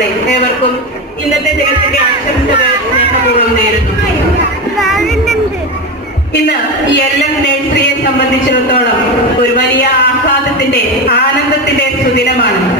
ഏവർക്കും ഇന്നത്തെ ദിനത്തിന്റെ ആശംസകൾ സ്നേഹപൂർവ്വം നേരുന്നു. ഇന്ന് ഈ LM നഴ്സറിയെ സംബന്ധിച്ചിടത്തോളം ഒരു വലിയ ആഹ്ലാദത്തിന്റെ ആനന്ദത്തിന്റെ സുദിനമാണ്.